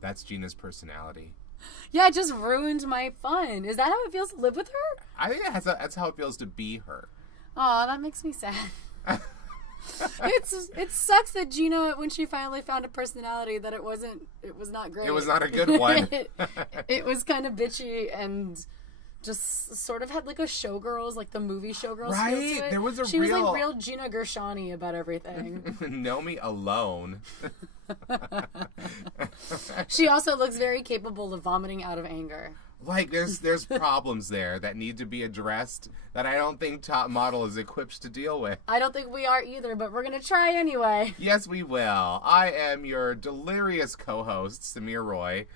That's Gina's personality. Yeah, it just ruined my fun. Is that how it feels to live with her? I think that's how it feels to be her. Aw, that makes me sad. It sucks that Gina, when she finally found a personality, that it was not great. It was not a good one. it was kind of bitchy and just sort of had like a Showgirls, like the movie Showgirls right? feel to it. There was She was like real Gina Gershoni about everything. Know me alone. She also looks very capable of vomiting out of anger. Like, there's problems there that need to be addressed that I don't think Top Model is equipped to deal with. I don't think we are either, but we're going to try anyway. Yes, we will. I am your delirious co-host, Samir Roy.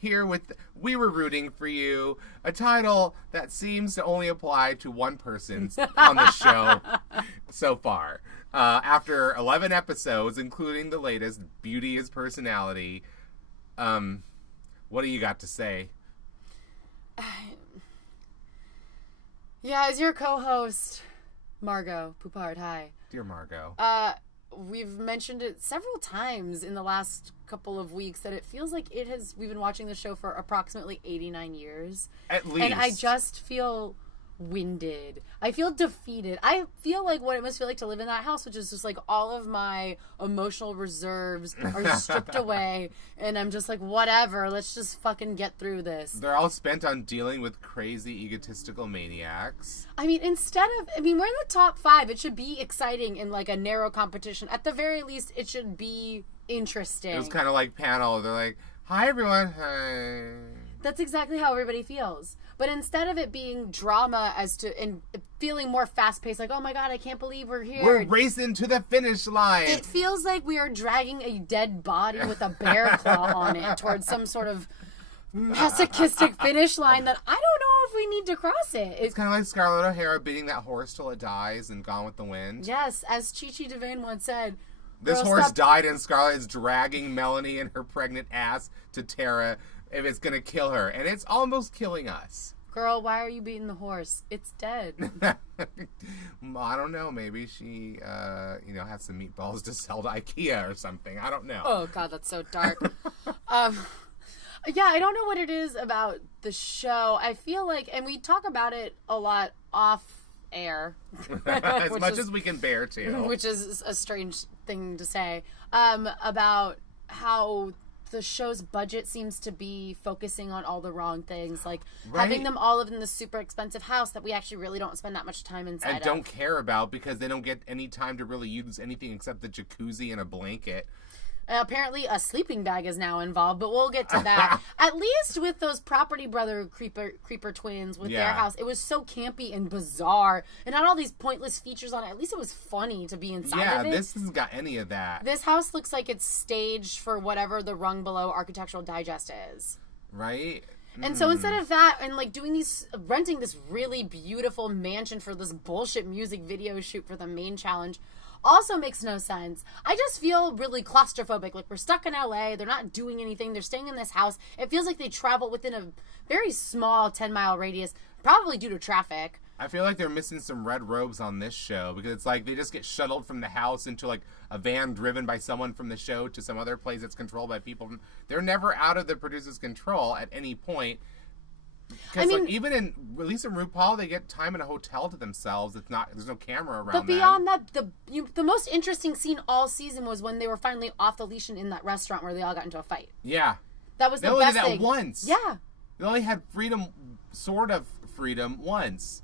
Here with We Were Rooting for You, a title that seems to only apply to one person on the show so far. After 11 episodes, including the latest, Beauty is Personality. What do you got to say? Yeah, as your co-host, Margot Poupard, hi. Dear Margot. We've mentioned it several times in the last couple of weeks that it feels like we've been watching the show for approximately 89 years. At least. And I just feel winded. I feel defeated. I feel like what it must feel like to live in that house, which is just like all of my emotional reserves are stripped away, and I'm just like, whatever, let's just fucking get through this. They're all spent on dealing with crazy egotistical maniacs. I mean, we're in the top 5. It should be exciting in like a narrow competition. At the very least, it should be interesting. It was kind of like Panel. They're like, hi everyone. Hi. That's exactly how everybody feels. But instead of it being drama and feeling more fast-paced, like, oh my god, I can't believe we're here. We're racing to the finish line. It feels like we are dragging a dead body with a bear claw on it towards some sort of masochistic finish line that I don't know if we need to cross it. It's kind of like Scarlett O'Hara beating that horse till it dies and Gone with the Wind. Yes, as Chi-Chi DeVayne once said, this horse died and Scarlett is dragging Melanie and her pregnant ass to Tara if it's going to kill her. And it's almost killing us. Girl, why are you beating the horse? It's dead. I don't know. Maybe she, has some meatballs to sell to IKEA or something. I don't know. Oh, God, that's so dark. Yeah, I don't know what it is about the show. I feel like, and we talk about it a lot off air. As much as we can bear to. Which is a strange thing to say. About how the show's budget seems to be focusing on all the wrong things, like having them all live in this super expensive house that we actually really don't spend that much time inside and don't care about because they don't get any time to really use anything except the jacuzzi and a blanket. Apparently a sleeping bag is now involved, but we'll get to that. At least with those Property Brother creeper twins with their house, it was so campy and bizarre and had all these pointless features on it. At least it was funny to be inside of it. Yeah, this hasn't got any of that. This house looks like it's staged for whatever the Rung Below Architectural Digest is. Right? And so instead of that, and like renting this really beautiful mansion for this bullshit music video shoot for the main challenge also makes no sense. I just feel really claustrophobic. Like, we're stuck in LA. They're not doing anything. They're staying in this house. It feels like they travel within a very small 10-mile radius, probably due to traffic. I feel like they're missing some red robes on this show because it's like they just get shuttled from the house into like a van driven by someone from the show to some other place that's controlled by people. They're never out of the producer's control at any point. Because even in Lisa and RuPaul, they get time in a hotel to themselves. There's no camera around. But beyond that, the most interesting scene all season was when they were finally off the leash and in that restaurant where they all got into a fight. Yeah, that was the best thing. They only did that thing. once. Yeah, they only had sort of freedom once.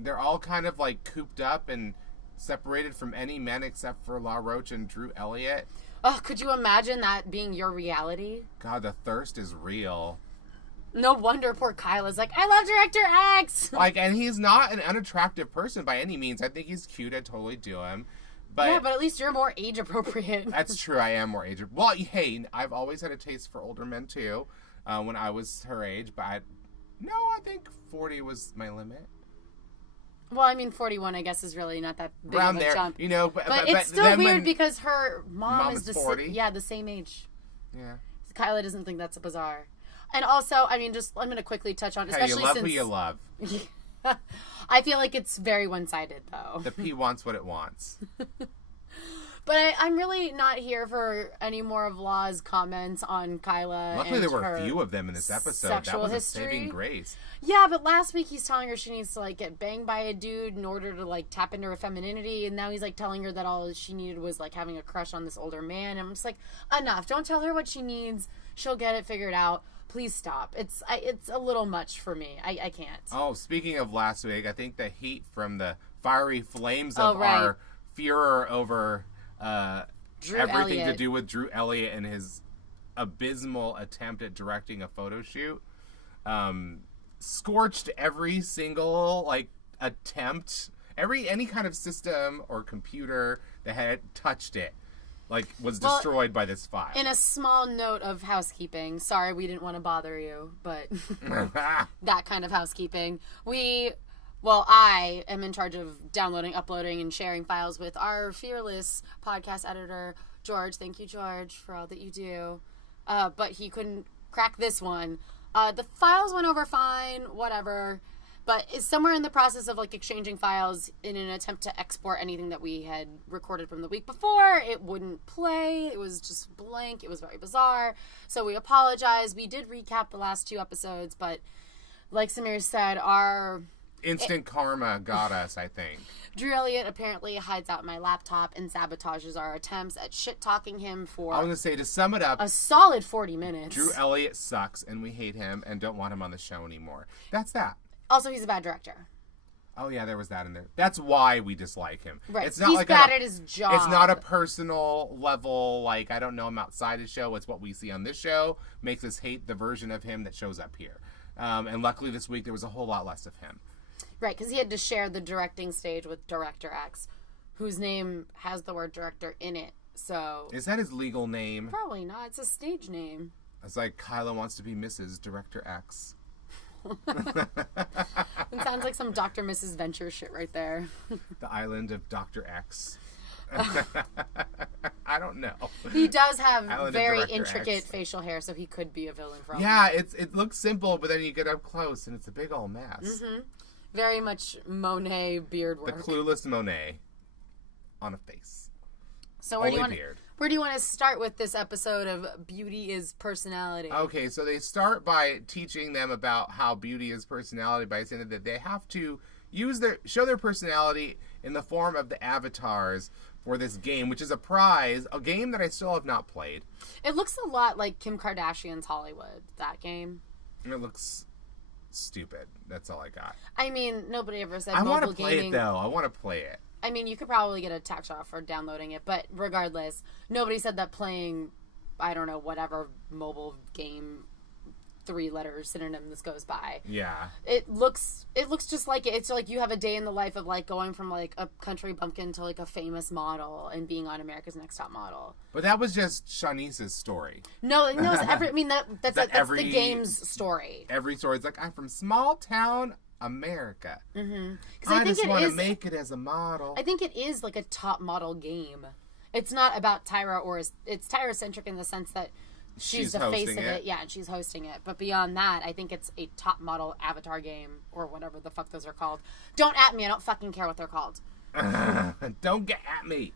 They're all kind of like cooped up and separated from any men except for La Roche and Drew Elliott. Oh, could you imagine that being your reality? God, the thirst is real. No wonder poor Kyla's like, I love Director X! And he's not an unattractive person by any means. I think he's cute. I'd totally do him. But yeah, but at least you're more age appropriate. That's true. I am more age appropriate. Well, hey, I've always had a taste for older men, too, when I was her age. But I think 40 was my limit. Well, I mean, 41, I guess, is really not that big around of a there, jump. But it's still weird because her mom is 40. The same age. Yeah. Kyla doesn't think that's bizarre. And also, I mean, I'm going to quickly touch on, especially you love since who you love. I feel like it's very one-sided, though. The P wants what it wants. But I'm really not here for any more of Law's comments on Kyla. Luckily, and there were her a few of them in this episode. That sexual was history. a saving grace. Yeah, but last week he's telling her she needs to, like, get banged by a dude in order to, like, tap into her femininity. And now he's, like, telling her that all she needed was, like, having a crush on this older man. And I'm just like, enough. Don't tell her what she needs. She'll get it figured out. Please stop. It's a little much for me. I can't. Oh, speaking of last week, I think the heat from the fiery flames of right. our furor over Drew everything Elliott. to do with Drew Elliott and his abysmal attempt at directing a photo shoot scorched every single like attempt, any kind of system or computer that had touched it. Like, was destroyed by this fire. In a small note of housekeeping, sorry we didn't want to bother you, but that kind of housekeeping. I am in charge of downloading, uploading, and sharing files with our fearless podcast editor, George. Thank you, George, for all that you do. But he couldn't crack this one. The files went over fine, whatever. But it's somewhere in the process of, like, exchanging files in an attempt to export anything that we had recorded from the week before. It wouldn't play. It was just blank. It was very bizarre. So we apologize. We did recap the last 2 episodes, but like Samir said, our instant karma got us, I think. Drew Elliott apparently hides out my laptop and sabotages our attempts at shit-talking him for I was going to say, to sum it up, a solid 40 minutes. Drew Elliott sucks, and we hate him and don't want him on the show anymore. That's that. Also, he's a bad director. Oh, yeah, there was that in there. That's why we dislike him. Right. It's not he's like bad at his job. It's not a personal level, like, I don't know him outside the show. It's what we see on this show makes us hate the version of him that shows up here. And luckily this week there was a whole lot less of him. Right, because he had to share the directing stage with Director X, whose name has the word director in it. So Is that his legal name? probably not. It's a stage name. It's like Kyla wants to be Mrs. Director X. It sounds like some Dr. Mrs. Venture shit right there. The island of Dr. X. I don't know. He does have Island of very Director intricate X. facial hair, so he could be a villain for all Yeah, it looks simple, but then you get up close and it's a big old mess. Mm-hmm. Very much Monet beard The work. clueless Monet on a face. So where do Only you beard. where do you want to start with this episode of Beauty is Personality? Okay, so they start by teaching them about how beauty is personality by saying that they have to show their personality in the form of the avatars for this game, which is a prize, a game that I still have not played. It looks a lot like Kim Kardashian's Hollywood, that game. And it looks stupid. That's all I got. I mean, nobody ever said I want mobile to play gaming. it, though. I want to play it. I mean, you could probably get a tax off for downloading it, but regardless, nobody said that playing, I don't know, whatever mobile game 3-letter synonym this goes by. Yeah. It looks just like it. It's like you have a day in the life of, like, going from, like, a country bumpkin to, like, a famous model and being on America's Next Top Model. But that was just Shanice's story. No, it's that's the game's story. Every story is like, I'm from small town America. Mm-hmm. I just want to make it as a model. I think it is like a top model game. It's not about Tyra, or it's Tyra-centric in the sense that she's the face of it. Yeah, and she's hosting it. But beyond that, I think it's a top model avatar game, or whatever the fuck those are called. Don't at me. I don't fucking care what they're called. Don't get at me.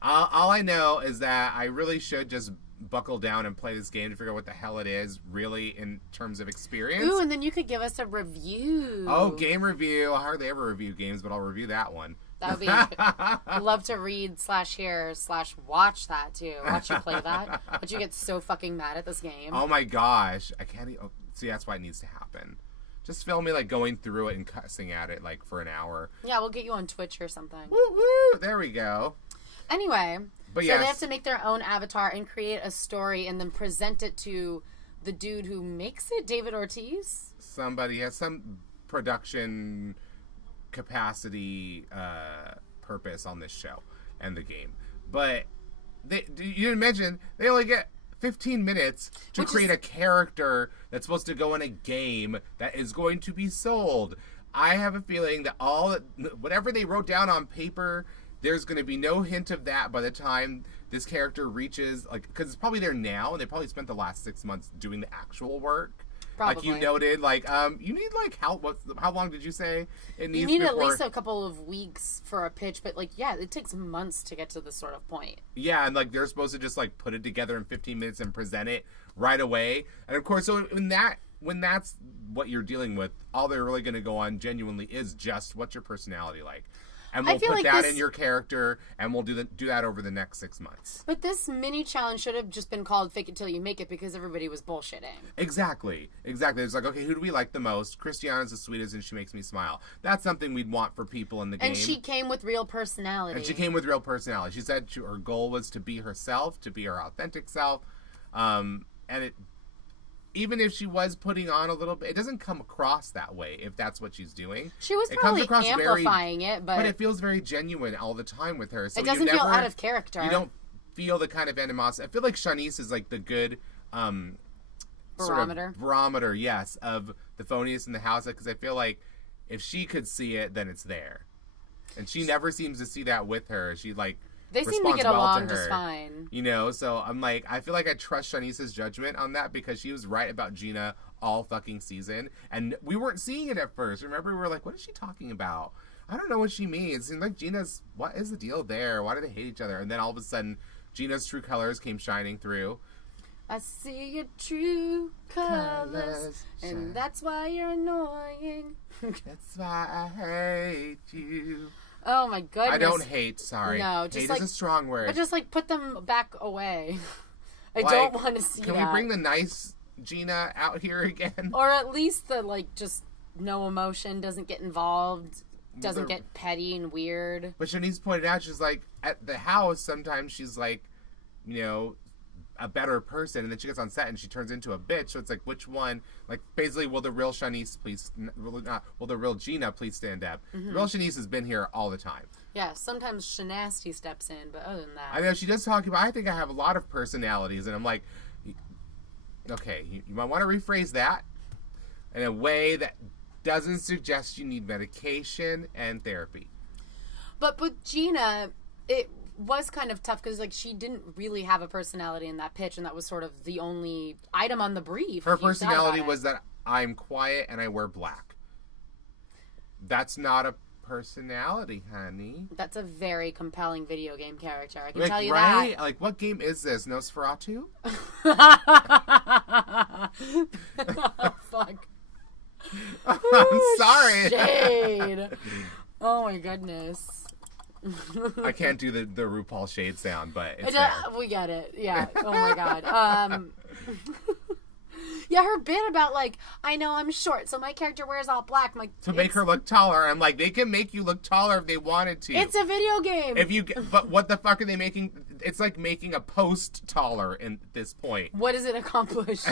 All I know is that I really should just buckle down and play this game to figure out what the hell it is, really, in terms of experience. Ooh, and then you could give us a review. Oh, game review. I hardly ever review games, but I'll review that one. That would be... I'd love to read/hear/watch that, too. Watch you play that. But you get so fucking mad at this game. Oh, my gosh. I can't even... See, that's why it needs to happen. Just film me, like, going through it and cussing at it, like, for an hour. Yeah, we'll get you on Twitch or something. Woo, woo! There we go. Anyway... But so yes. they have to make their own avatar and create a story and then present it to the dude who makes it, David Ortiz. Somebody has some production capacity purpose on this show and the game. But you didn't mention they only get 15 minutes to create a character that's supposed to go in a game that is going to be sold. I have a feeling that whatever they wrote down on paper, there's going to be no hint of that by the time this character reaches, like, because it's probably there now, and they probably spent the last 6 months doing the actual work. Like you Probably. noted, like, you need, like, how long did you say it needs You need before... at least a couple of weeks for a pitch, but, like, yeah, it takes months to get to this sort of point. Yeah, and, like, they're supposed to just, like, put it together in 15 minutes and present it right away. And, of course, so when that's what you're dealing with, all they're really going to go on genuinely is just what's your personality like. And we'll put that in your character, and we'll do that over the next 6 months. But this mini challenge should have just been called Fake It Till You Make It because everybody was bullshitting. Exactly. It's like, okay, who do we like the most? Christiana's the sweetest, and she makes me smile. That's something we'd want for people in the game. And she came with real personality. She said her goal was to be herself, to be her authentic self. And even if she was putting on a little bit, it doesn't come across that way if that's what she's doing. She was probably amplifying it, but it feels very genuine all the time with her. So it doesn't feel out of character. You don't feel the kind of animosity. I feel like Shanice is like the good barometer, yes, of the phoniness in the house, because I feel like if she could see it, then it's there. And she never seems to see that with her. She, like, they seem to get along just fine. You know, so I'm like, I feel like I trust Shanice's judgment on that because she was right about Gina all fucking season. And we weren't seeing it at first. Remember, we were like, what is she talking about? I don't know what she means. It seemed like Gina's, what is the deal there? Why do they hate each other? And then all of a sudden, Gina's true colors came shining through. I see your true colors, and that's why you're annoying. That's why I hate you. Oh my goodness. I don't hate, sorry. No, just hate is a strong word. But just, like, put them back away. I don't want to see that. Can we bring the nice Gina out here again? Or at least the, like, just no emotion, doesn't get involved, doesn't get petty and weird. But Shanice pointed out, she's like, at the house, sometimes she's like, you know, a better person, and then she gets on set and she turns into a bitch. So it's like, which one? Like, basically, will the real Shanice please, will the real Gina please stand up? Mm-hmm. The real Shanice has been here all the time. Yeah, sometimes Shanasty steps in, but other than that, I know she does talk about, I think I have a lot of personalities, and I'm like, okay, you might want to rephrase that in a way that doesn't suggest you need medication and therapy. But with Gina, it was kind of tough because, like, she didn't really have a personality in that pitch, and that was sort of the only item on the brief. Her personality was that I'm quiet and I wear black. That's not a personality, honey. That's a very compelling video game character. I can tell you that. Right? Like, what game is this? Nosferatu? Oh, fuck. I'm sorry. Shade. Oh, my goodness. I can't do the RuPaul shade sound, but it's we get it. Yeah. Oh my god. Yeah, her bit about, like, I know I'm short, so my character wears all black. I'm like, to make her look taller. I'm like, they can make you look taller if they wanted to. It's a video game. But what the fuck are they making? It's like making a post taller at this point. What does it accomplish?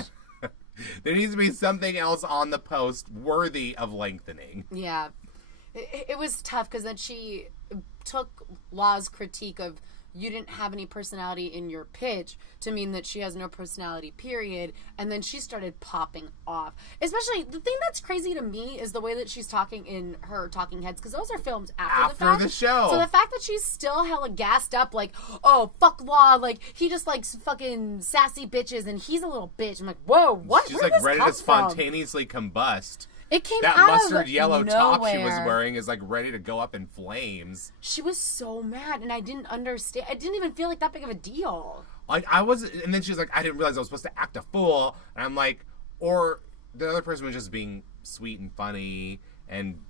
There needs to be something else on the post worthy of lengthening. Yeah. It was tough because then she took Law's critique of you didn't have any personality in your pitch to mean that she has no personality, period. And then she started popping off. Especially, the thing that's crazy to me is the way that she's talking in her talking heads, because those are filmed after the show. So the fact that she's still hella gassed up, like, oh, fuck Law, like, he just likes fucking sassy bitches, and he's a little bitch. I'm like, whoa, what? She's, like, ready to spontaneously combust. It came that out mustard of yellow nowhere. top she was wearing is, like, ready to go up in flames. She was so mad, and I didn't understand. I didn't even feel like that big of a deal. Like, I was, and then she was like, I didn't realize I was supposed to act a fool. And I'm like, or the other person was just being sweet and funny, and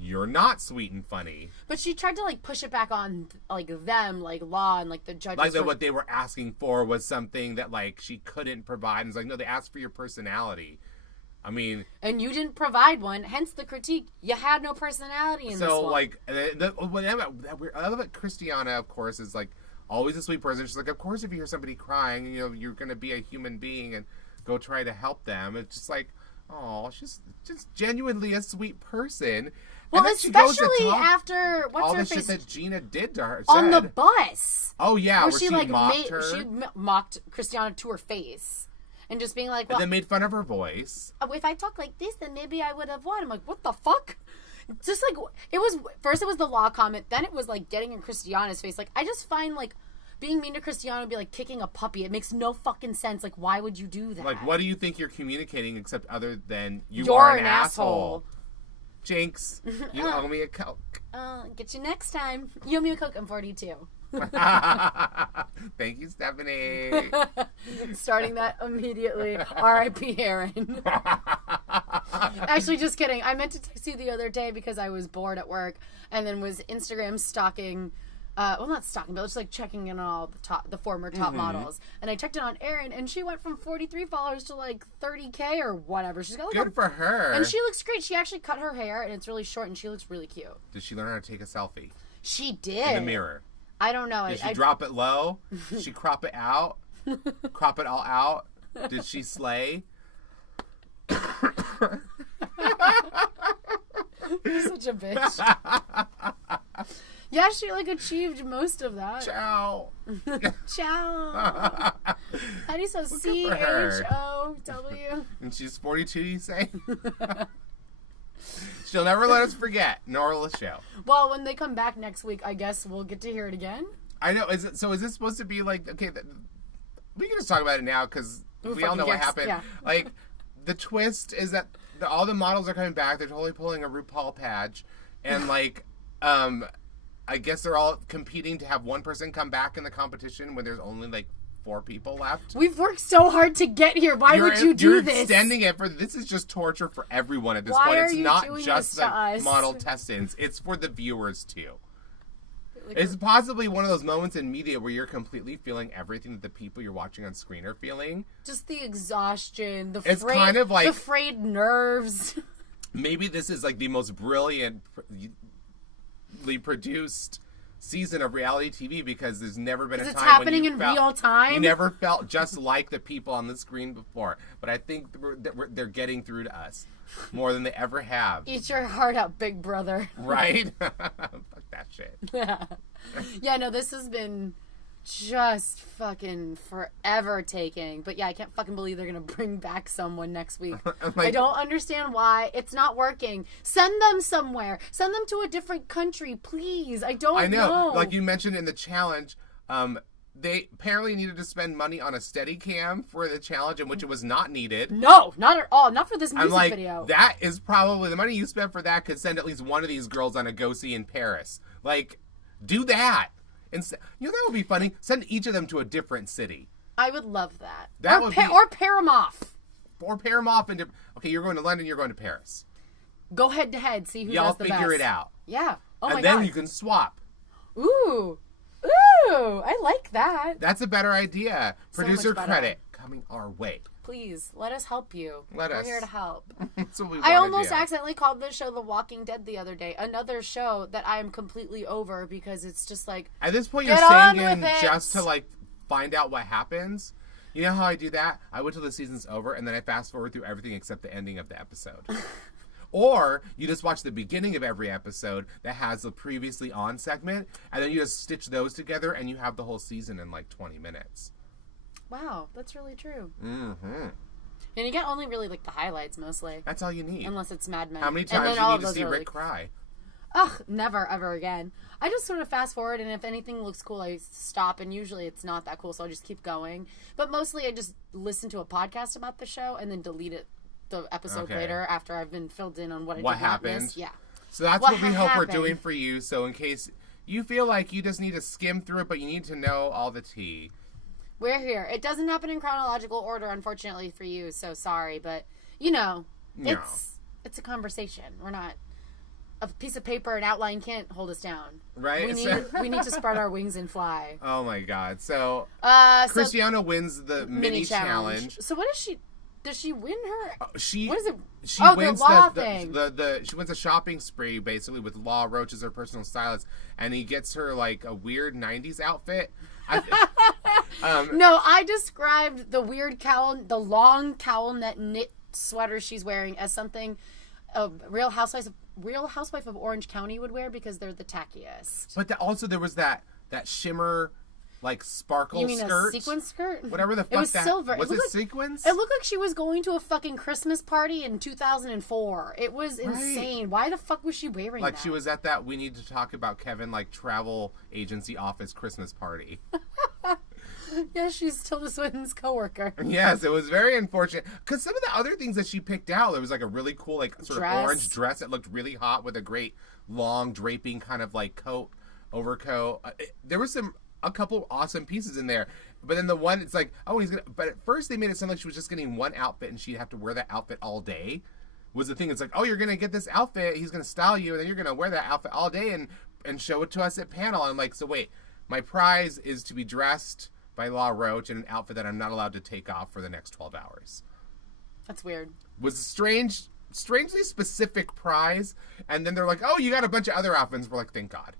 you're not sweet and funny. But she tried to, like, push it back on, like, them, like, Law and, like, the judges. Like, that what they were asking for was something that, like, she couldn't provide. And it's like, no, they asked for your personality. I mean... And you didn't provide one, hence the critique. You had no personality in this one. So, like, I love that Christiana, of course, is, like, always a sweet person. She's like, of course, if you hear somebody crying, you know, you're going to be a human being and go try to help them. It's just like, oh, she's just genuinely a sweet person. Well, especially after, all the shit that Gina did to her. On the bus. Oh, yeah, where she like, mocked her. She mocked Christiana to her face. And just being like, well... And then made fun of her voice. If I talk like this, then maybe I would have won. I'm like, what the fuck? Just like, it was... First it was the Law comment. Then it was like getting in Christiana's face. Like, I just find like being mean to Cristiano would be like kicking a puppy. It makes no fucking sense. Like, why would you do that? Like, what do you think you're communicating except other than You're are an asshole. Jinx, you owe me a Coke. Get you next time. You owe me a Coke. I'm 42. Thank you, Stephanie. Starting that immediately. R.I.P. Aaron. Actually, just kidding. I meant to text you the other day because I was bored at work and then was Instagram stalking. Well, not stalking, but just like checking in on all the former top models. And I checked in on Erin, and she went from 43 followers to like 30K or whatever. She's got like Good for her. And she looks great. She actually cut her hair, and it's really short, and she looks really cute. Did she learn how to take a selfie? She did. In the mirror. I don't know. Did she drop it low? Did she crop it out? Crop it all out? Did she slay? You're such a bitch. Yeah, she like achieved most of that. Ciao. Ciao. How do you spell CHOW? And she's 42, you say? She'll never let us forget, nor will the show. Well, when they come back next week, I guess we'll get to hear it again. I know. Is this supposed to be like, okay, we can just talk about it now because we all know what happened. Yeah. Like, the twist is that all the models are coming back. They're totally pulling a RuPaul patch. And, like, I guess they're all competing to have one person come back in the competition when there's only, like, 4 people left. We've worked so hard to get here. Why would you do this? You're extending it for... This is just torture for everyone at this point. It's not just the model test-ins. It's for the viewers, too. Like, it's possibly one of those moments in media where you're completely feeling everything that the people you're watching on screen are feeling. Just the exhaustion, the kind of like... the frayed nerves. Maybe this is, like, the most brilliantly produced season of reality TV because there's never been a time it's happening when in real time. You never felt just like the people on the screen before. But I think they're getting through to us more than they ever have. Eat your heart out, big brother. Right? Fuck that shit. Yeah, no, this has been just fucking forever taking. But yeah, I can't fucking believe they're gonna bring back someone next week. I don't understand why. It's not working. Send them somewhere. Send them to a different country, please. I know. Like you mentioned in the challenge, they apparently needed to spend money on a Steadicam for the challenge, in which it was not needed. No, not at all. Not for this music video. That is probably the money you spent for that could send at least one of these girls on a go-see in Paris. Like, do that. And that would be funny. Send each of them to a different city. I would love that. Or pair them off. Or pair them off into... Okay, you're going to London, you're going to Paris. Go head to head, see who does the best. Y'all figure it out. Yeah. Oh my God. And then you can swap. Ooh, I like that. That's a better idea. So Producer much better. Credit coming our way. Please, let us help you. We're here to help. That's what we I almost accidentally called this show The Walking Dead the other day. Another show that I am completely over because it's just like... At this point, you're staying in just to, like, find out what happens. You know how I do that? I wait till the season's over, and then I fast forward through everything except the ending of the episode. Or you just watch the beginning of every episode that has the previously on segment, and then you just stitch those together, and you have the whole season in, like, 20 minutes. Wow, that's really true. Mm-hmm. And you get only really, like, the highlights, mostly. That's all you need. Unless it's Mad Men. How many times do you need to see Rick cry? Ugh, never, ever again. I just sort of fast forward, and if anything looks cool, I stop, and usually it's not that cool, so I'll just keep going. But mostly I just listen to a podcast about the show, and then delete it the episode later after I've been filled in on what happened. Yeah. So that's what we hope we're doing for you, so in case you feel like you just need to skim through it, but you need to know all the tea. We're here. It doesn't happen in chronological order, unfortunately, for you, so sorry, but, you know, it's a conversation. We're not... A piece of paper, an outline can't hold us down. Right? We need to spread our wings and fly. Oh, my God. So, Cristiano wins the mini challenge. So what is she... Does she win her? What is it? She wins the law thing. She wins a shopping spree, basically, with Law Roach as her personal stylist, and he gets her, like, a weird 90s outfit. No, I described the weird cowl, the long cowl knit sweater she's wearing as something a Real Housewife of Orange County would wear because they're the tackiest. But also there was that shimmer, like, sparkle skirt. You mean a sequin skirt? Whatever the fuck it was silver. Was it sequins? It looked like she was going to a fucking Christmas party in 2004. It was insane. Why the fuck was she wearing that? Like she was at that We Need to Talk About Kevin, like, travel agency office Christmas party. Yeah, she's Tilda Swinton's coworker. Yes, it was very unfortunate. Because some of the other things that she picked out, there was like a really cool, like, sort of orange dress that looked really hot with a great long draping kind of like overcoat. There was a couple awesome pieces in there. But then the one, it's like, oh, he's gonna. But at first they made it sound like she was just getting one outfit and she'd have to wear that outfit all day. Was the thing. It's like, oh, you're gonna get this outfit. He's gonna style you, and then you're gonna wear that outfit all day and show it to us at panel. And I'm like, so wait, my prize is to be dressed by Law Roach in an outfit that I'm not allowed to take off for the next 12 hours. That's weird. Was a strangely specific prize, and then they're like, oh, you got a bunch of other outfits. We're like, thank God.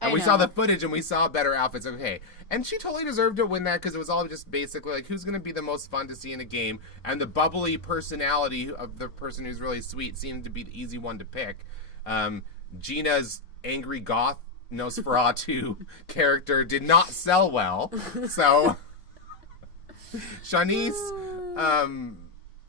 And we saw the footage and we saw better outfits. Okay. And she totally deserved to win that because it was all just basically like, who's going to be the most fun to see in a game? And the bubbly personality of the person who's really sweet seemed to be the easy one to pick. Gina's angry goth Nosferatu character did not sell well. So Shanice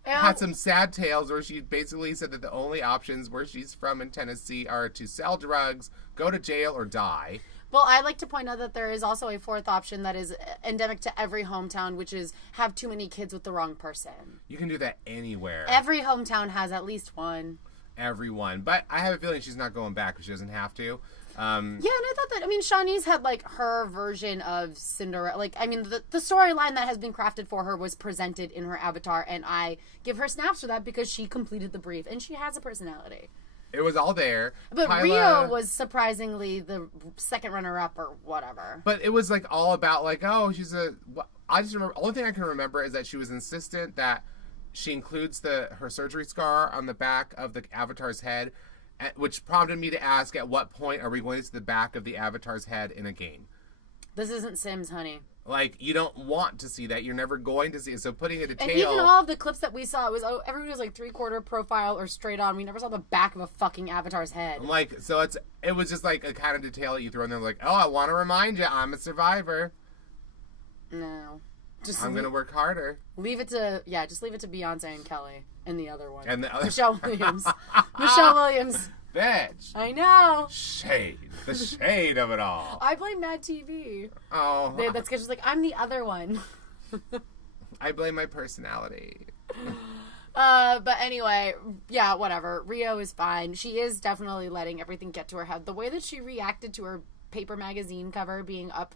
had some sad tales where she basically said that the only options where she's from in Tennessee are to sell drugs, go to jail, or die. Well, I'd like to point out that there is also a fourth option that is endemic to every hometown, which is have too many kids with the wrong person. You can do that anywhere. Every hometown has at least one. Everyone. But I have a feeling she's not going back because she doesn't have to. Yeah, and I thought that, Shawnee's had, like, her version of Cinderella. Like, the storyline that has been crafted for her was presented in her avatar, and I give her snaps for that because she completed the brief, and she has a personality. It was all there. But Rio was surprisingly the second runner-up or whatever. But it was, like, all about, like, oh, she's I just remember, the only thing I can remember is that she was insistent that she includes her surgery scar on the back of the avatar's head, which prompted me to ask, at what point are we going to see the back of the avatar's head in a game? This isn't Sims, honey. Like, you don't want to see that. You're never going to see it. So putting a detail... And even all of the clips that we saw, it was everybody was like 3/4 profile or straight on. We never saw the back of a fucking avatar's head. Like, so it was just like a kind of detail that you throw in there, like, oh, I want to remind you, I'm a survivor. No. I'm going to work harder. Just leave it to Beyonce and Kelly and the other one. And the other... Michelle Williams. Michelle Williams. Bitch. I know. Shade. The shade of it all. I blame Mad TV. Oh. That's because she's like, I'm the other one. I blame my personality. But anyway, yeah, whatever. Rio is fine. She is definitely letting everything get to her head. The way that she reacted to her paper magazine cover being up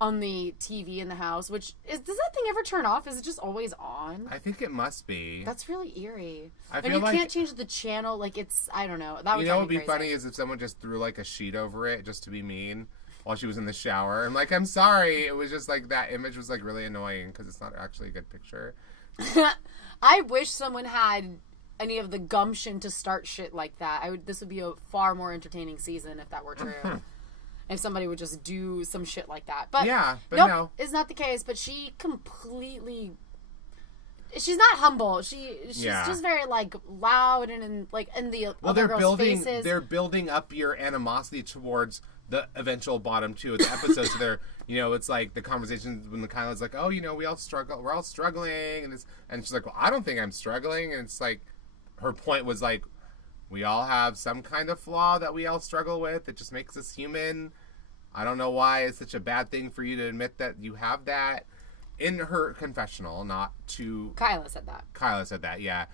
on the TV in the house, does that thing ever turn off? Is it just always on? I think it must be. That's really eerie. And you can't change the channel. Like, I don't know. That would what would be funny is if someone just threw like a sheet over it just to be mean while she was in the shower. I'm like, I'm sorry. It was just like that image was like really annoying because it's not actually a good picture. I wish someone had any of the gumption to start shit like that. This would be a far more entertaining season if that were true. If somebody would just do some shit like that. But yeah, but nope, no. It's not the case. But she's not humble. She's just very, like, loud and in the other girls' faces. They're building up your animosity towards the eventual bottom two of the episode. So they're, it's like the conversations when the Kyla's like, oh, we all struggle. We're all struggling. And she's like, well, I don't think I'm struggling. And it's like, her point was like, we all have some kind of flaw that we all struggle with. It just makes us human. I don't know why it's such a bad thing for you to admit that you have that. In her confessional, not to... Kyla said that. Kyla said that, yeah.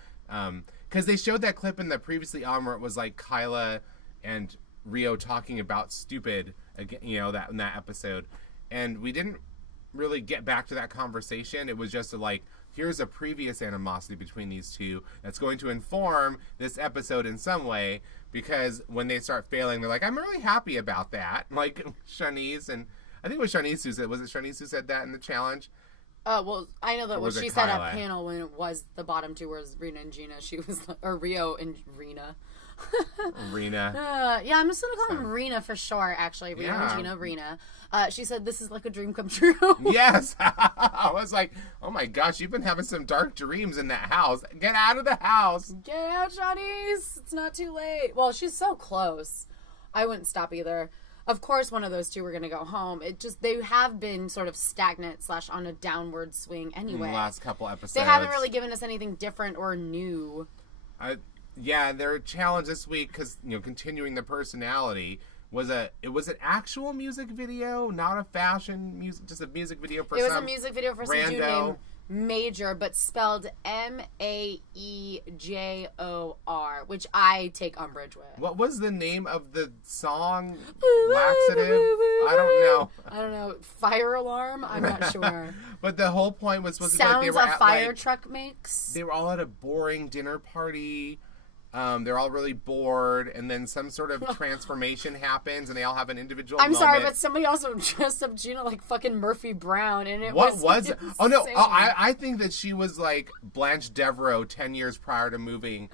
Because they showed that clip in the previously on where it was like Kyla and Rio talking about stupid, again, that in that episode. And we didn't really get back to that conversation. It was just here's a previous animosity between these two that's going to inform this episode in some way, because when they start failing, they're like, I'm really happy about that. Like Shanice, and I think it was Shanice who said, was it Shanice who said that in the challenge? Well, I know that what she said at panel when it was the bottom two was Rena and Gina. She was, or Rio and Rena. Rena. Yeah, I'm just going to call them Rena for short, actually. Rio and Gina, Rena. She said, this is like a dream come true. Yes. I was like, oh my gosh, you've been having some dark dreams in that house. Get out of the house. Get out, Shawnee's. It's not too late. Well, she's so close. I wouldn't stop either. Of course, one of those two were going to go home. They have been sort of stagnant / on a downward swing anyway. In the last couple episodes. They haven't really given us anything different or new. Yeah, their challenge this week, because, continuing the personality, it was an actual music video, not a fashion music, just a music video for It was some a music video for some dude named Maejor, but spelled Maejor, which I take umbrage with. What was the name of the song? Laxative? I don't know. Fire alarm? I'm not sure. But the whole point was supposed Sounds to be like they were a at, fire like, truck makes. They were all at a boring dinner party. They're all really bored, and then some sort of transformation happens, and they all have an individual moment. Sorry, but somebody also dressed up Gina like fucking Murphy Brown, and it was it? Insane. Oh, no, I think that she was like Blanche Devereaux 10 years prior to moving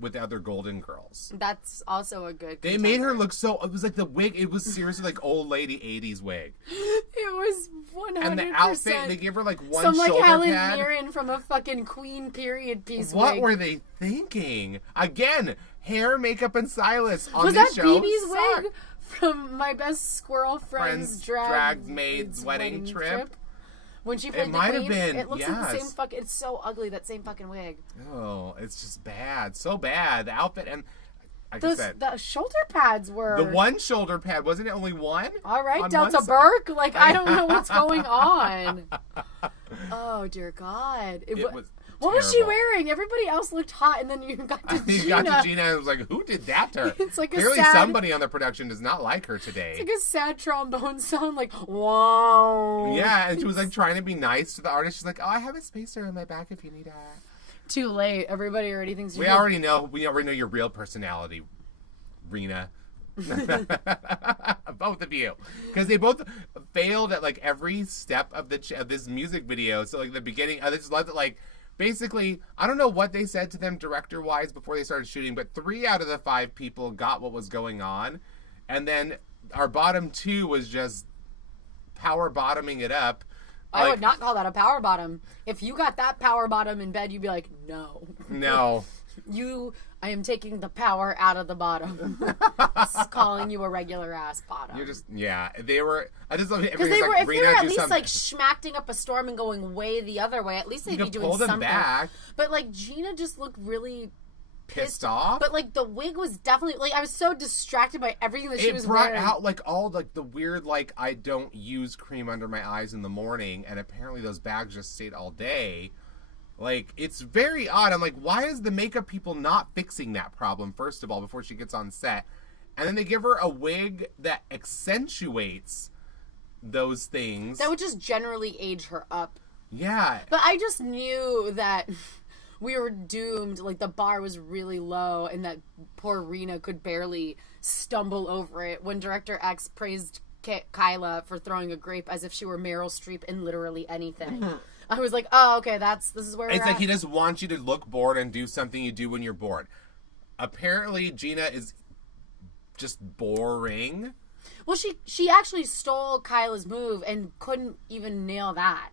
with the other Golden Girls. That's also a good They made her look so... It was like the wig, it was seriously like old lady 80s wig. It was 100%. And the outfit, they gave her like one some shoulder like Helen pad. Mirren from a fucking Queen period piece What wig. were they thinking? Again, hair, makeup, and stylist on was this that show. BB's wig from My Best Squirrel Friend's Drag Maid's wedding trip? When she played It might the have Queen, been, it looks like the yes. same fucking... It's so ugly, that same fucking wig. Oh, it's just bad. So bad. The outfit and... Like I said, the shoulder pads were... The one shoulder pad, wasn't it only one? All right, on Delta Burke. Like, I don't know what's going on. Oh, dear God. It was what was she wearing? Everybody else looked hot, and then you got to Gina. You got to Gina, and it was like, who did that to her? It's like Clearly somebody on the production does not like her today. It's like a sad trombone sound, like, wow. Yeah, and she was like trying to be nice to the artist. She's like, oh, I have a spacer in my back if you need it. Too late. Everybody already thinks we already know your real personality, Rena. Both of you, because they both failed at like every step of this music video. So like the beginning, I just loved it. Like basically, I don't know what they said to them director wise before they started shooting, but 3 out of the 5 people got what was going on, and then our bottom 2 was just power bottoming it up. I would not call that a power bottom. If you got that power bottom in bed, you'd be like, no. I am taking the power out of the bottom. Calling you a regular ass bottom. You're just, yeah. They were, I just love it. Because if they were at least like schmacking up a storm and going way the other way, at least they'd be doing something. Back. But like Gina just looked really pissed off. But like the wig was definitely like I was so distracted by everything that she was wearing. It brought out like all like the weird like I don't use cream under my eyes in the morning, and apparently those bags just stayed all day. Like it's very odd. I'm like, why is the makeup people not fixing that problem first of all before she gets on set? And then they give her a wig that accentuates those things. That would just generally age her up. Yeah. But I just knew that we were doomed. Like the bar was really low, and that poor Rena could barely stumble over it. When Director X praised Kyla for throwing a grape as if she were Meryl Streep in literally anything, I was like, "Oh, okay, this is where we're at." It's like he just wants you to look bored and do something you do when you're bored. Apparently, Gina is just boring. Well, she actually stole Kyla's move and couldn't even nail that.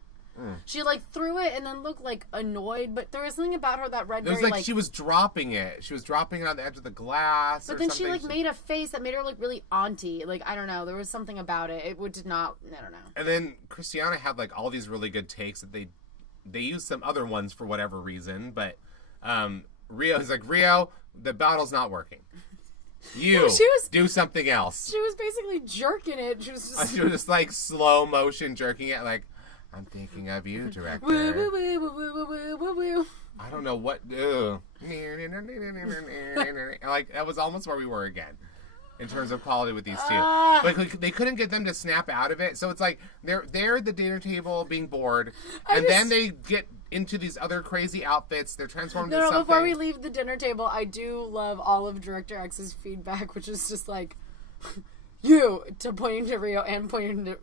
She like threw it and then looked like annoyed, but there was something about her that read it was very like she was dropping it. She was dropping it on the edge of the glass. But then she like made a face that made her look really auntie. Like I don't know, there was something about it. It did not. I don't know. And then Christiana had like all these really good takes that they used some other ones for whatever reason, but Rio's like, Rio, the bottle's not working. You do something else. She was basically jerking it. She was just like slow motion jerking it, like, I'm thinking of you, director. I don't know what. Like that was almost where we were again, in terms of quality with these two. Like they couldn't get them to snap out of it, so it's like they're at the dinner table being bored, and then they get into these other crazy outfits. They're transformed into something. Before we leave the dinner table, I do love all of Director X's feedback, which is just like, you, pointing to Rio and pointing to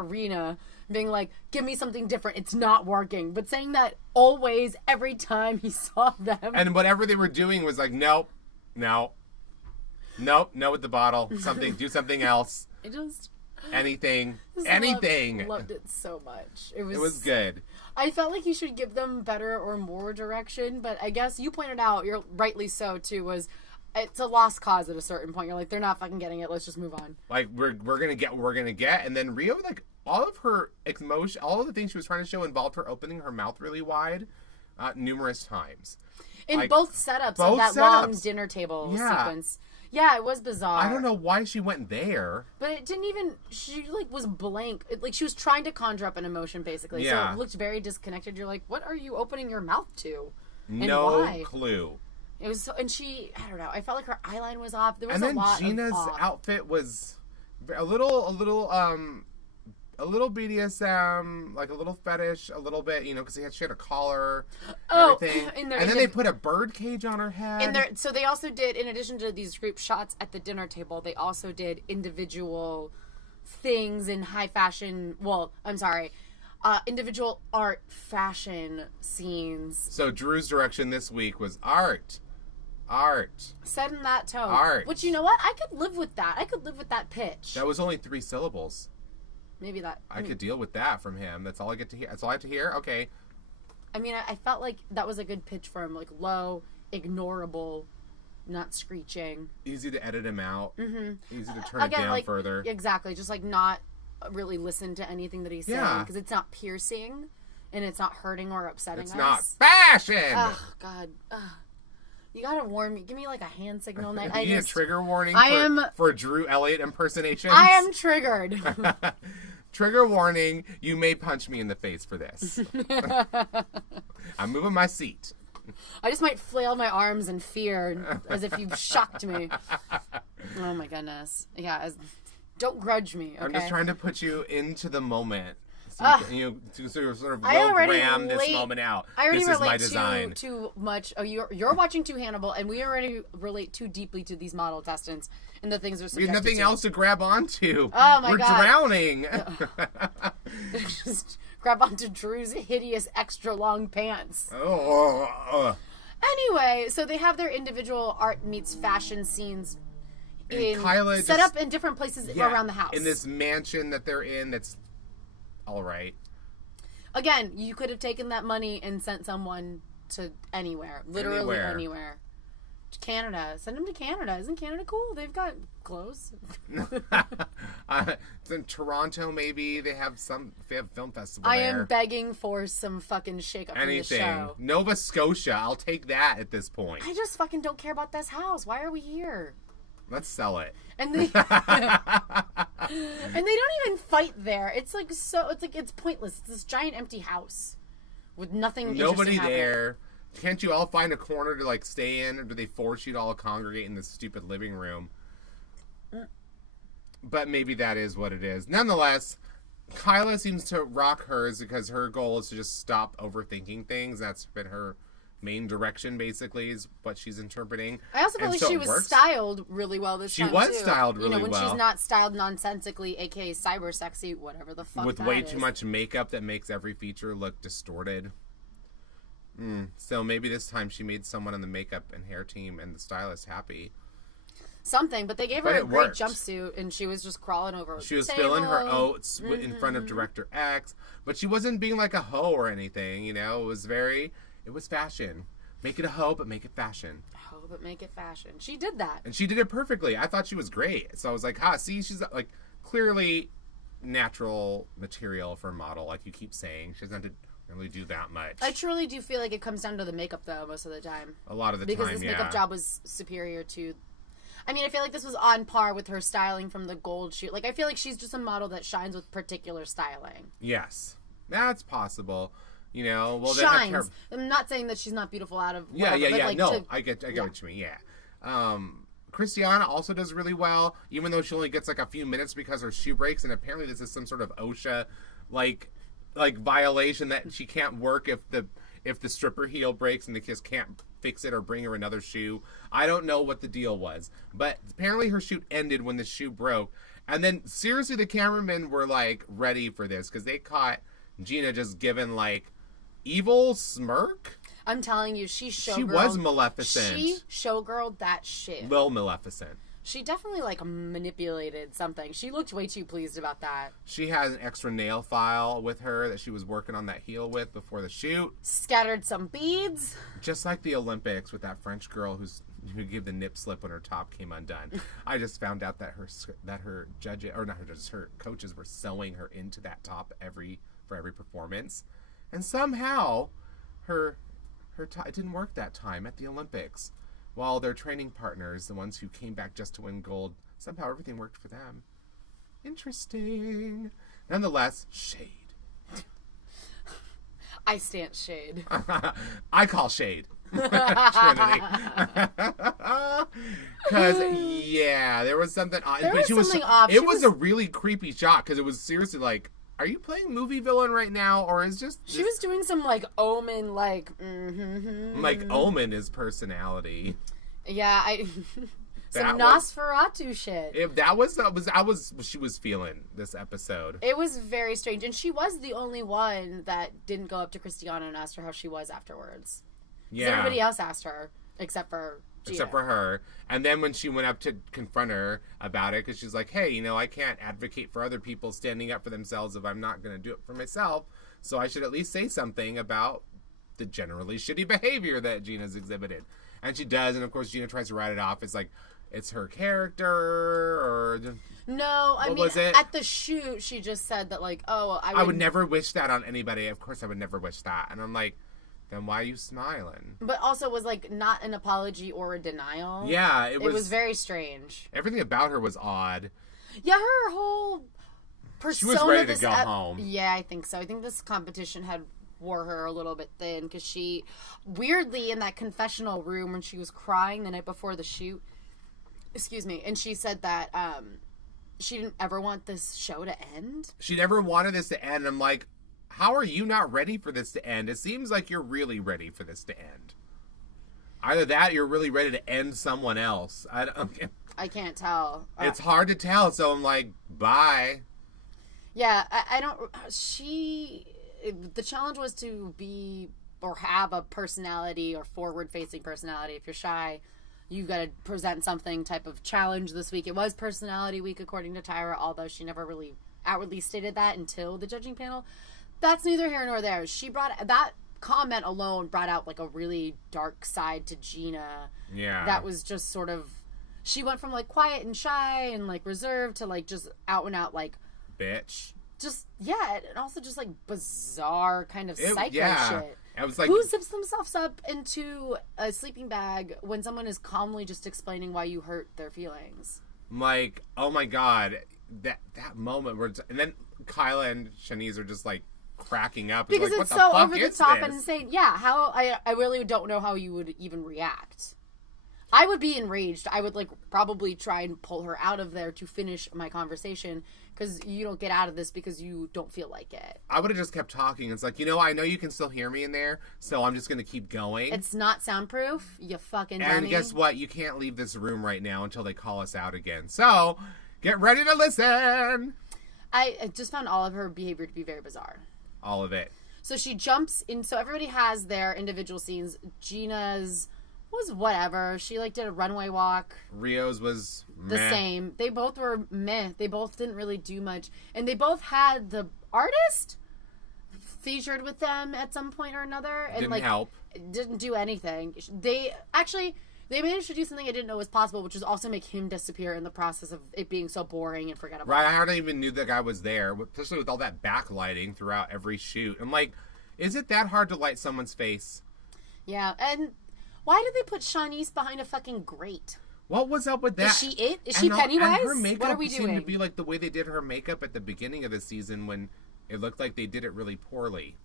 Rena, being like, give me something different. It's not working. But saying that always, every time he saw them. And whatever they were doing was like, nope, no with the bottle. Do something else. Anything. Loved it so much. It was good. I felt like you should give them better or more direction, but I guess you pointed out, you're rightly so too, it's a lost cause at a certain point. You're like, they're not fucking getting it. Let's just move on. Like we're gonna get what we're gonna get, and then Rio, like all of her emotion, all of the things she was trying to show involved her opening her mouth really wide, numerous times. In both setups of that long dinner table sequence. Yeah, it was bizarre. I don't know why she went there. But it didn't even, she like was blank. Like she was trying to conjure up an emotion basically. Yeah. So it looked very disconnected. You're like, what are you opening your mouth to? And No why? clue. It was, and she, I don't know. I felt like her eyeline was off. There was And then a lot Gina's of off. outfit was a little BDSM, like a little fetish, a little bit, because she had a collar, and everything. And then they put a bird cage on her head. So they also did, in addition to these group shots at the dinner table, they also did individual things in high fashion. Well, I'm sorry, individual art fashion scenes. So Drew's direction this week was art. Set in that tone. Art. Which, you know what? I could live with that. I could live with that pitch. That was only 3 syllables. Maybe that. I could deal with that from him. That's all I get to hear. That's all I have to hear? Okay. I mean, I felt like that was a good pitch for him. Like low, ignorable, not screeching. Easy to edit him out. Mm-hmm. Easy to turn Again, it down like, further. Exactly. Just like not really listen to anything that he's saying. Because it's not piercing and it's not hurting or upsetting us. It's not fashion! Oh, God. Ugh. You gotta warn me. Give me like a hand signal. You need a trigger warning for Drew Elliott impersonations? I am triggered. Trigger warning, you may punch me in the face for this. I'm moving my seat. I just might flail my arms in fear as if you've shocked me. Oh my goodness. Yeah, don't grudge me, okay? I'm just trying to put you into the moment. So you sort of ram this moment out. I already this is my relate design. too much. Oh, you're watching too Hannibal, and we already relate too deeply to these model testants and the things they're subjected We have nothing else to grab onto. Oh my We're God. drowning. Just grab onto Drew's hideous extra long pants. Anyway, so they have their individual art meets fashion scenes set up in different places around the house. In this mansion that they're in that's all right. Again, you could have taken that money and sent someone to anywhere. Literally anywhere. Canada. Send them to Canada. Isn't Canada cool? They've got clothes. It's in Toronto, maybe. They have film festival I there. am begging for some fucking shake-up in the show. Nova Scotia. I'll take that at this point. I just fucking don't care about this house. Why are we here? Let's sell it. And they don't even fight there. It's like it's pointless. It's this giant empty house with nothing. Nobody there. Can't you all find a corner to like stay in, or do they force you to all congregate in this stupid living room? But maybe that is what it is. Nonetheless, Kyla seems to rock hers because her goal is to just stop overthinking things. That's been her main direction, basically, is what she's interpreting. I also feel like she was styled really well this time, She was styled really well. When she's not styled nonsensically, aka cyber sexy, whatever the fuck with way too much makeup that makes every feature look distorted. So maybe this time she made someone on the makeup and hair team and the stylist happy. Something, but they gave her a great jumpsuit, and she was just crawling over. She was filling her oats in front of Director X, but she wasn't being like a hoe or anything. It was fashion. Make it a hoe, but make it fashion. Hoe, but make it fashion. She did that, and she did it perfectly. I thought she was great. So I was like, see, she's like clearly natural material for a model, like you keep saying. She doesn't have to really do that much. I truly do feel like it comes down to the makeup, though, most of the time. A lot of the because time, this makeup job was superior to. I mean, I feel like this was on par with her styling from the gold shoot. Like, I feel like she's just a model that shines with particular styling. Yes, that's possible. Shines. I'm not saying that she's not beautiful out of whatever, I get what you mean. Yeah. Christiana also does really well, even though she only gets like a few minutes because her shoe breaks, and apparently this is some sort of OSHA like violation that she can't work if the stripper heel breaks and the kiss can't fix it or bring her another shoe. I don't know what the deal was, but apparently her shoot ended when the shoe broke. And then seriously, the cameramen were like ready for this because they caught Gina just giving like evil smirk. I'm telling you, she was Maleficent. She showgirled that shit. Lil Maleficent. She definitely like manipulated something. She looked way too pleased about that. She has an extra nail file with her that she was working on that heel with before the shoot. Scattered some beads. Just like the Olympics with that French girl who gave the nip slip when her top came undone. I just found out that her coaches were sewing her into that top for every performance, and somehow her top, it didn't work that time at the Olympics. while their training partners, the ones who came back just to win gold, somehow everything worked for them. Interesting. Nonetheless, shade. I stand shade. I call shade. Trinity. Because, yeah, there was something odd. There was something off. It was a really creepy shot because it was seriously like, are you playing movie villain right now? Or is just... She was doing some, like, Omen, like... Like, Omen is personality. Yeah, some Nosferatu shit. She was feeling this episode. It was very strange. And she was the only one that didn't go up to Christiana and asked her how she was afterwards. Yeah. Everybody else asked her, except for Gina. Except for her. And then when she went up to confront her about it, because she's like, hey, I can't advocate for other people standing up for themselves if I'm not going to do it for myself. So I should at least say something about the generally shitty behavior that Gina's exhibited. And she does. And, of course, Gina tries to write it off as, like, it's her character or... No, I mean, at the shoot, she just said that, like, I would never wish that on anybody. Of course I would never wish that. And I'm like... Then why are you smiling? But also was, like, not an apology or a denial. Yeah, it was very strange. Everything about her was odd. Yeah, her whole persona... She was ready to go home. Yeah, I think so. I think this competition had wore her a little bit thin because she... Weirdly, in that confessional room when she was crying the night before the shoot... Excuse me. And she said that she didn't ever want this show to end. She never wanted this to end. I'm like... How are you not ready for this to end? It seems like you're really ready for this to end. Either that or you're really ready to end someone else. I can't tell. It's hard to tell, so I'm like, bye. Yeah, I don't... The challenge was to be or have a personality or forward-facing personality. If you're shy, you've got to present something type of challenge this week. It was Personality Week, according to Tyra, although she never really outwardly stated that until the judging panel. That's neither here nor there. She brought that comment alone brought out like a really dark side to Gina. Yeah. That was just sort of, she went from like quiet and shy and like reserved to like just out and out like bitch. Just and also just like bizarre kind of psycho shit. I was like, who zips themselves up into a sleeping bag when someone is calmly just explaining why you hurt their feelings? Like, oh my god, that moment where, and then Kyla and Shanice are just like cracking up because like, it's so over the top and insane. Yeah, how I really don't know how you would even react. I would be enraged. I would like probably try and pull her out of there to finish my conversation because you don't get out of this because you don't feel like it. I would have just kept talking. It's like, I know you can still hear me in there, so I'm just going to keep going. It's not soundproof, you fucking dummy. And guess what? You can't leave this room right now until they call us out again. So, get ready to listen! I just found all of her behavior to be very bizarre. All of it. So she jumps in. So everybody has their individual scenes. Gina's was whatever. She like did a runway walk. Rio's was the same. They both were meh. They both didn't really do much. And they both had the artist featured with them at some point or another. And didn't help. Didn't do anything. They managed to do something I didn't know was possible, which was also make him disappear in the process of it being so boring and forgettable. Right, I hardly even knew that guy was there, especially with all that backlighting throughout every shoot. I'm like, is it that hard to light someone's face? Yeah, and why did they put Shanice behind a fucking grate? What was up with that? Is she it? Is she Pennywise? And her makeup what are we doing? seemed to be like the way they did her makeup at the beginning of the season when it looked like they did it really poorly.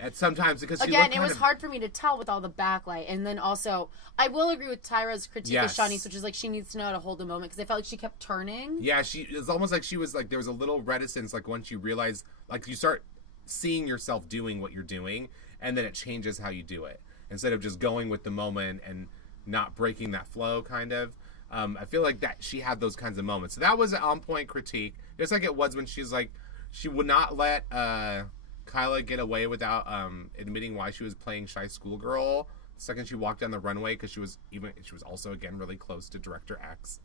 At sometimes because again, it was hard for me to tell with all the backlight, and then also I will agree with Tyra's critique of Shanice, which is like she needs to know how to hold the moment because I felt like she kept turning. Yeah, it's almost like she was like there was a little reticence, like once you realize, like you start seeing yourself doing what you're doing, and then it changes how you do it instead of just going with the moment and not breaking that flow. Kind of, I feel like that she had those kinds of moments. So that was an on point critique, just like it was when she's like she would not let Kyla get away without admitting why she was playing shy schoolgirl the second she walked down the runway because she was also again really close to Director X,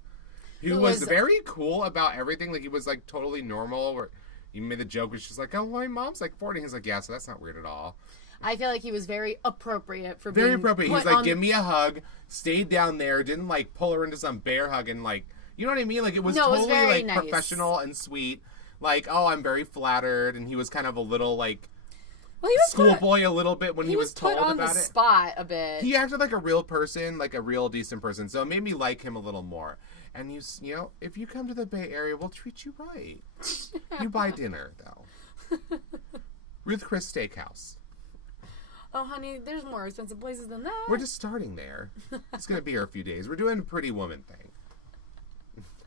who was very cool about everything. Like he was like totally normal. Where you made the joke where she's like, "Oh, my mom's like 40." He's like, "Yeah, so that's not weird at all." I feel like he was very appropriate for very appropriate. He's like, "Give me a hug." Stayed down there. Didn't like pull her into some bear hug and like you know what I mean. Like it was totally like nice. Professional and sweet. Like, oh, I'm very flattered, and he was kind of a little like Well, he was schoolboy a little bit when he was told put on about the it. spot a bit. He acted like a real person, like a real decent person. So it made me like him a little more. And you know, if you come to the Bay Area, we'll treat you right. You buy dinner though. Ruth Chris Steakhouse. Oh, honey, there's more expensive places than that. We're just starting there. It's gonna be here a few days. We're doing a Pretty Woman thing.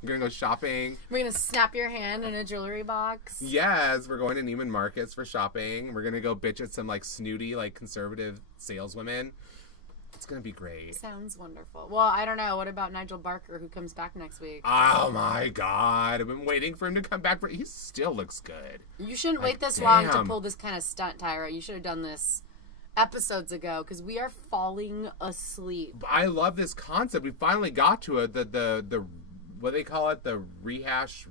We're gonna go shopping. We're gonna snap your hand in a jewelry box. Yes, we're going to Neiman Marcus for shopping. We're gonna go bitch at some like snooty, like conservative saleswomen. It's gonna be great. Sounds wonderful. Well, I don't know. What about Nigel Barker, who comes back next week? Oh my God! I've been waiting for him to come back. He still looks good. You shouldn't wait this long to pull this kind of stunt, Tyra. You should have done this episodes ago because we are falling asleep. I love this concept. We finally got to it. The what do they call it? The rehash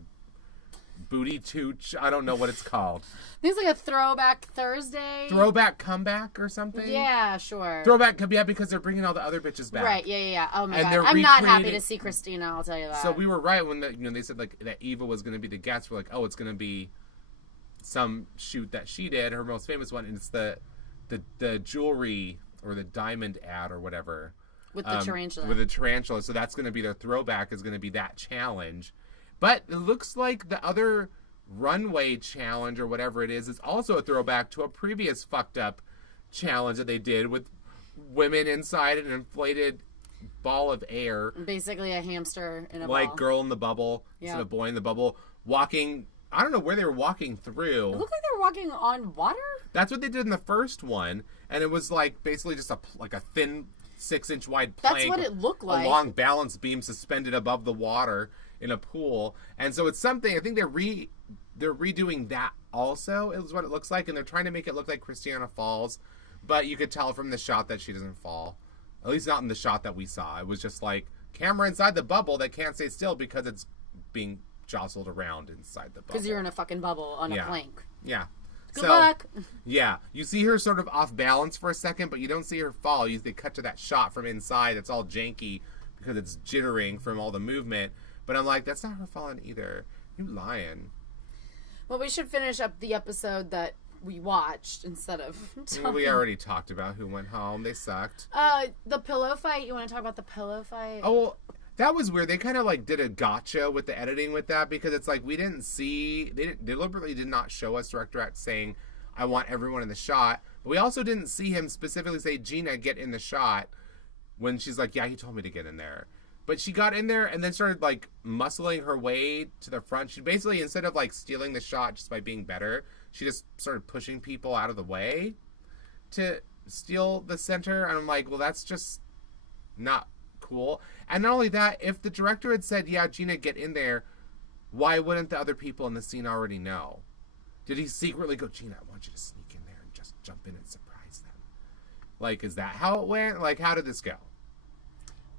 booty tooch. I don't know what it's called. I think it's like a throwback Thursday. Throwback comeback or something? Yeah, sure. Throwback, yeah, because they're bringing all the other bitches back. Right, yeah. Oh my And God. they're I'm not happy recreating- to see Christina, I'll tell you that. So we were right when they said like that Eva was going to be the guest. We're like, oh, it's going to be some shoot that she did, her most famous one, and it's the jewelry or the diamond ad or whatever. With the tarantula. With the tarantula. So that's going to be their throwback, is going to be that challenge. But it looks like the other runway challenge or whatever it is also a throwback to a previous fucked up challenge that they did with women inside an inflated ball of air. Basically a hamster in a like ball. Girl in the Bubble instead of Boy in the Bubble. Walking, I don't know where they were walking through. It looked like they were walking on water? That's what they did in the first one. And it was like basically just a thin 6-inch wide plank. That's what it looked like. A long balance beam suspended above the water in a pool. And so it's something, I think they're redoing that also, is what it looks like. And they're trying to make it look like Christiana falls. But you could tell from the shot that she doesn't fall. At least not in the shot that we saw. It was just like camera inside the bubble that can't stay still because it's being jostled around inside the bubble. Because you're in a fucking bubble on a plank. Yeah. Good luck. Yeah. You see her sort of off balance for a second, but you don't see her fall. They cut to that shot from inside. It's all janky because it's jittering from all the movement. But I'm like, that's not her falling either. You lying. Well, we should finish up the episode that we watched instead of talking. We already talked about who went home. They sucked. The pillow fight. You want to talk about the pillow fight? Oh, well, that was weird. They kind of like did a gotcha with the editing with that because it's like we didn't see, they deliberately did not show us Director X saying, I want everyone in the shot. But we also didn't see him specifically say, Gina, get in the shot, when she's like, yeah, he told me to get in there. But she got in there and then started like muscling her way to the front. She basically, instead of like stealing the shot just by being better, she just started pushing people out of the way to steal the center. And I'm like, well, that's just not cool. And not only that, if the director had said, yeah, Gina, get in there, why wouldn't the other people in the scene already know? Did he secretly go, Gina, I want you to sneak in there and just jump in and surprise them? Like, is that how it went? Like, how did this go?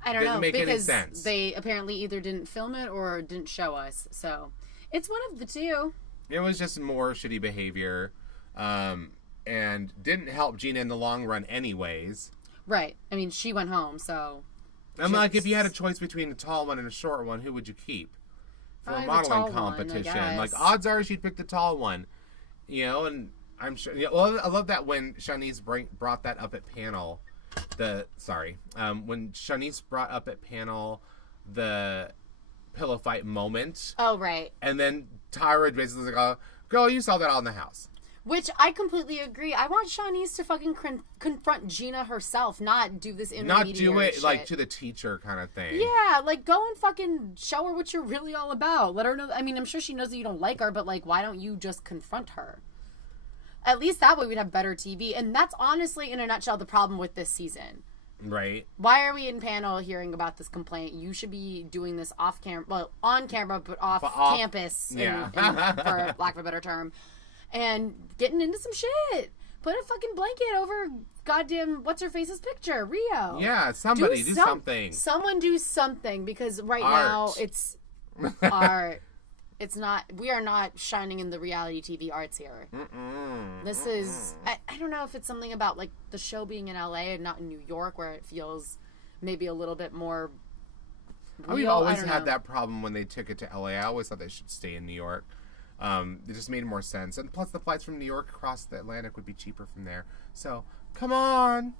I don't know. Didn't make any because sense. They apparently either didn't film it or didn't show us. So it's one of the two. It was just more shitty behavior and didn't help Gina in the long run anyways. Right. I mean, she went home, so... I'm like, if you had a choice between a tall one and a short one, who would you keep? For a modeling competition. Like, odds are she'd pick the tall one. You know, and I'm sure... Yeah, well, I love that when Shanice brought that up at panel... when Shanice brought up at panel the pillow fight moment. Oh, right. And then Tyra basically was like, oh, girl, you saw that all in the house. Which I completely agree. I want Shanice to fucking confront Gina herself, not do this intermediate Not do it shit. like to the teacher kind of thing. Yeah, like go and fucking show her what you're really all about. Let her know. I mean, I'm sure she knows that you don't like her, but like, why don't you just confront her? At least that way we'd have better TV. And that's honestly, in a nutshell, the problem with this season. Right. Why are we in panel hearing about this complaint? You should be doing this off camera, well, on camera, but off campus, yeah. for lack of a better term, and getting into some shit. Put a fucking blanket over goddamn what's her face's picture, Rio. Yeah, somebody do something. Someone do something because right Art. now it's art. It's not. We are not shining in the reality TV arts here. This is. I don't know if it's something about like the show being in LA and not in New York, where it feels maybe a little bit more real. We've always had that problem when they took it to LA. I always thought they should stay in New York. It just made more sense. And plus, the flights from New York across the Atlantic would be cheaper from there. So, come on.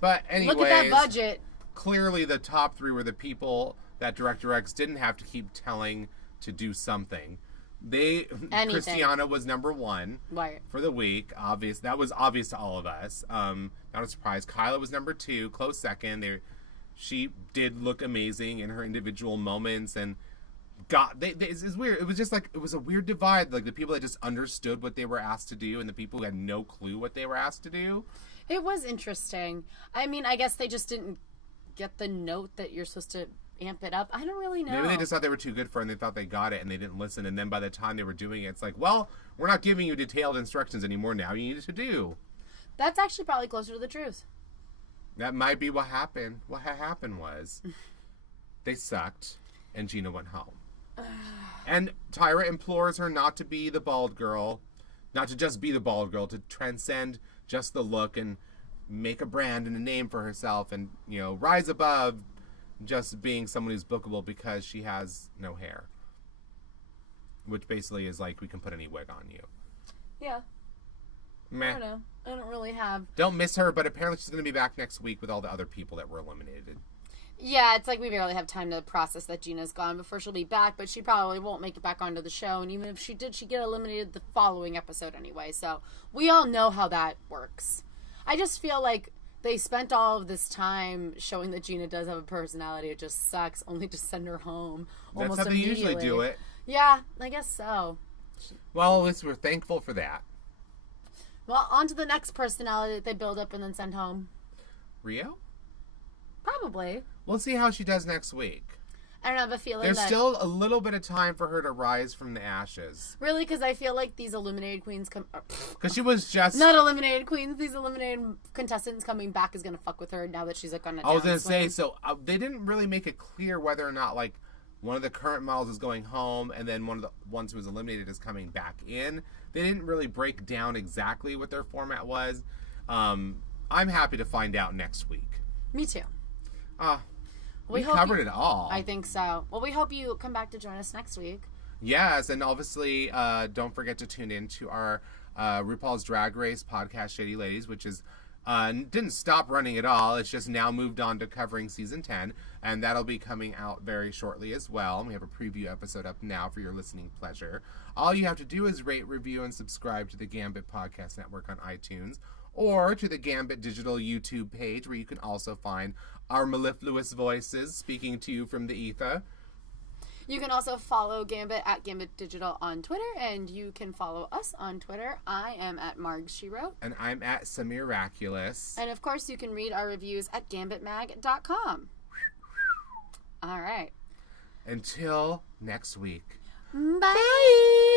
But anyways, look at that budget. Clearly, the top three were the people that Director X didn't have to keep telling to do something. Christiana was number one for the week. That was obvious to all of us. Not a surprise. Kyla was number two, close second. She did look amazing in her individual moments, and it's weird. It was just like, it was a weird divide. Like the people that just understood what they were asked to do, and the people who had no clue what they were asked to do. It was interesting. I mean, I guess they just didn't get the note that you're supposed to amp it up. I don't really know. Maybe they just thought they were too good for it and they thought they got it and they didn't listen. And then by the time they were doing it, it's like, well, we're not giving you detailed instructions anymore now. You need to do. That's actually probably closer to the truth. That might be what happened. What happened was they sucked and Gina went home. And Tyra implores her not to be the bald girl, not to just be the bald girl, to transcend just the look and make a brand and a name for herself and, rise above just being someone who's bookable because she has no hair. Which basically is like, we can put any wig on you. Yeah. Meh. I don't know. I don't really have... Don't miss her, but apparently she's going to be back next week with all the other people that were eliminated. Yeah, it's like we barely have time to process that Gina's gone before she'll be back, but she probably won't make it back onto the show, and even if she did, she'd get eliminated the following episode anyway, so we all know how that works. I just feel like they spent all of this time showing that Gina does have a personality. It just sucks only to send her home almost That's how they usually do it. Yeah, I guess so. Well, at least we're thankful for that. Well, on to the next personality that they build up and then send home. Rio? Probably. We'll see how she does next week. I don't have a feeling There's still a little bit of time for her to rise from the ashes. Really? Because I feel like these eliminated queens Because she was just... Not eliminated queens. These eliminated contestants coming back is going to fuck with her now that she's like on a I was going to downswing. say, so they didn't really make it clear whether or not, like, one of the current models is going home and then one of the ones who was eliminated is coming back in. They didn't really break down exactly what their format was. I'm happy to find out next week. Me too. We covered it all. I think so. Well, we hope you come back to join us next week. Yes, and obviously don't forget to tune in to our RuPaul's Drag Race podcast, Shady Ladies, which is didn't stop running at all. It's just now moved on to covering season 10, and that'll be coming out very shortly as well. We have a preview episode up now for your listening pleasure. All you have to do is rate, review, and subscribe to the Gambit Podcast Network on iTunes, or to the Gambit Digital YouTube page, where you can also find our mellifluous voices speaking to you from the ether. You can also follow Gambit at Gambit Digital on Twitter, and you can follow us on Twitter. I am at Marg She Wrote. And I'm at Samiraculous. And of course, you can read our reviews at gambitmag.com. All right. Until next week. Bye.